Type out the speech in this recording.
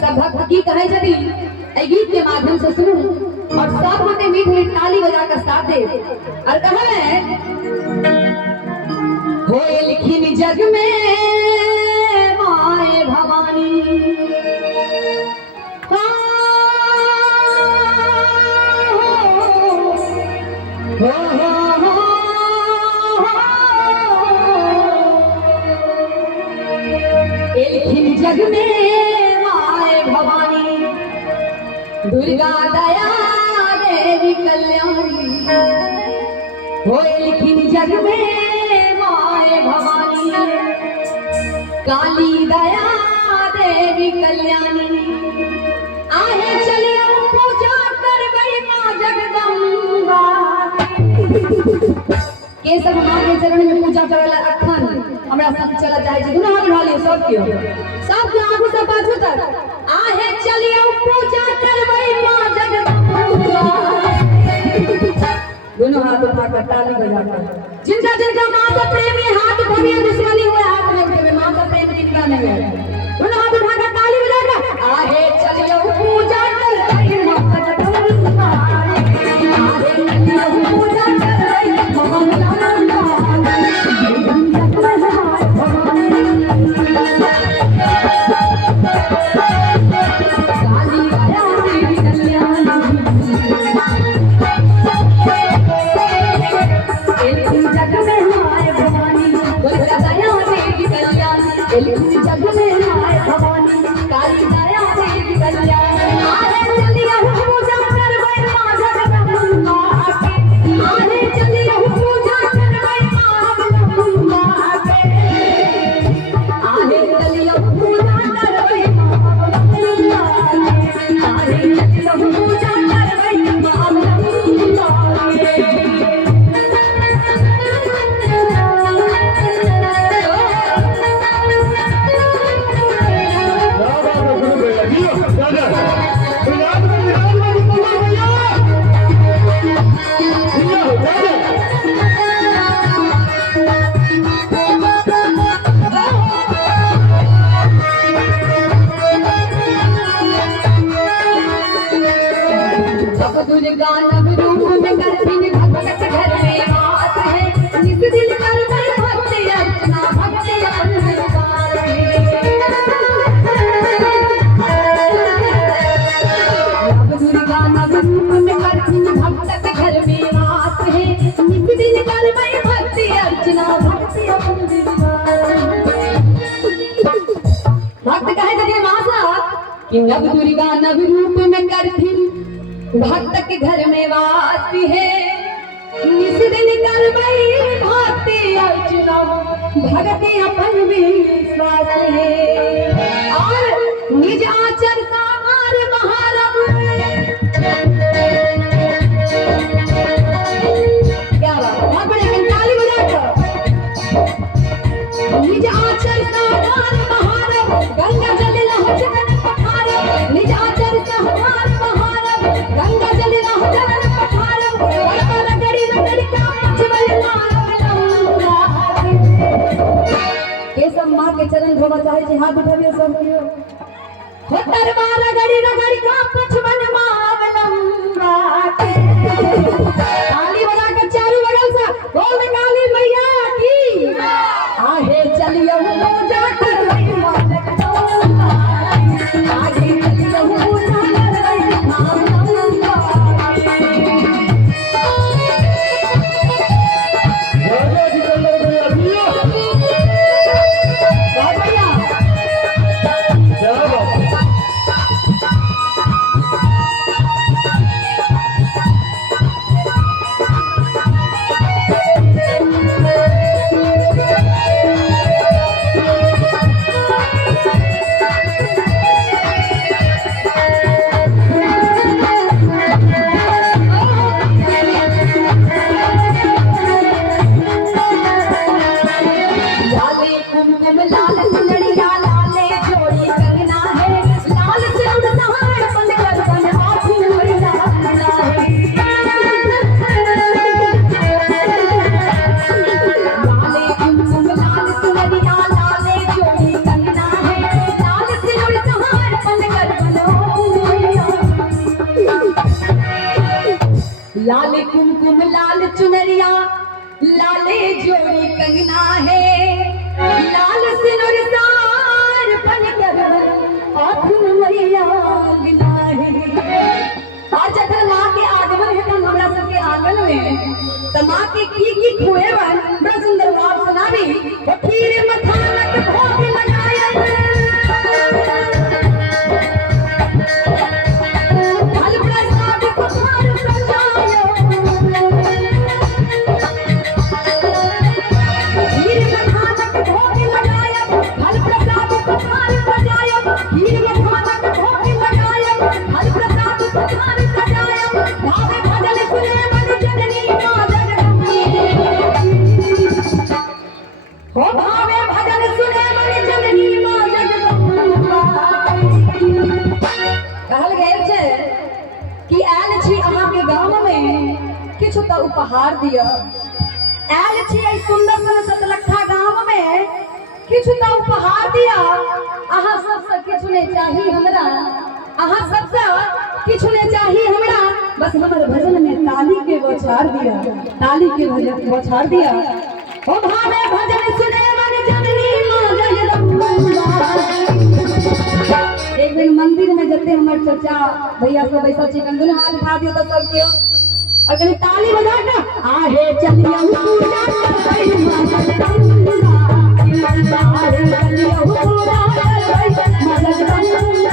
सब भक्त की कहे यदि ए गीत के माध्यम से सुनूं और सब मते मीठ मीठ ताली बजाकर साथ दे और कहे होए लिखी जग में माए भवानी लिखी जग में माए भवानी दुर्गा दया देवी कल्याणी होए लिखी जग में माए भवानी काली दया देवी कल्याणी आहे चलिए पूजा कर गई मां जगदम्बा के सब मां के चरण में पूजा करेला अखन हमरा सब चला जाए छै दुना हाथ ढालियो सब के आंखों से बाजू तक आहे चलिए पूजा कर गई मां जगदम्बा दोनों हाथ उठाकर ताली बजाकर जिनका जिनका मां से प्रेम है हाथ उठाइए दुश्मनी हुए हाथ में उठे मां का प्रेम जिनका नहीं है दोनों हाथ उठाकर ताली बजाकर आहे चलिए पूजा कर गई मां जगदम्बा आहे चलिए पूजा कर गई मां जगदम्बा नव दुर्गा नव रूप में करती भक्त के घर में वास है निस दिन करबई भक्ति अर्चना भगति अपन विश्वास है और निज आचर सामार महारव क्या बात बहुत बढ़िया ताली बजाकर निज आचर सामार महारव गंगा जल लहर निज आचर सहमार महारव गंगा जल लहर पठारव रगड़ी रगड़ी कांच बलनारव के सब मां के चरण धोवा चाहे छी हाथ उठाइए सब लियो हो दरबार रगड़ी रगड़ी कांच बनमावलंबा ताली बजाकर चारों बगल से बोल काली मैया की आहे चलियो पूजा कर मां जगदम्बा आगे चलियो पूजा कर मां जगदम्बा लाले कुमकुम लाल चुनरिया लाले जोड़ी कंगना है, लाल सिनुर सार बन कर आँख में मैया गिना है। आज जखन माँ के आगमन है तब हमरा सबके आंगन में त माँ के की खोए बन बड़ा सुंदर बात सुनाबी। खीर मखानक भोग लगायब फल प्रसाद पठार सजायब, खीर मखानक भोग लगायब फल प्रसाद पठार सजायब, खीर मखानक भोग लगायब फल प्रसाद पठार सजायब। भावे भजन सुने मन जननी माँ जगदम्बी, हो भावे भजन सुने मन जननी माँ जगदम्बा। कहल गेल छै कि आयल छी अहाँके गाँव में किछु तऽ उपहार दिअ। आयल छी एहि सुंदर सन सतलखा गाँव में किछु तऽ उपहार दिअ। अहाँ सबसे किछु नहीं चाही हमरा, अहाँ सबसे किछु नहीं चाही हमरा, बस हमर भजन में ताली के बौछार दिया, ताली के बौछार दिया। ओ भावे भजन सुने मन जननी माँ जगदम्बा। एक दिन मंदिर में जते हमर चचा भैया सब बैसल छी, दुनू हाथ उठा दियो तो सब केओ और कनी ताली बजा के आहे चलिया पूजा करबै माँ जगदम्बा, आहे चलिया पूजा करबै माँ जगदम्बा।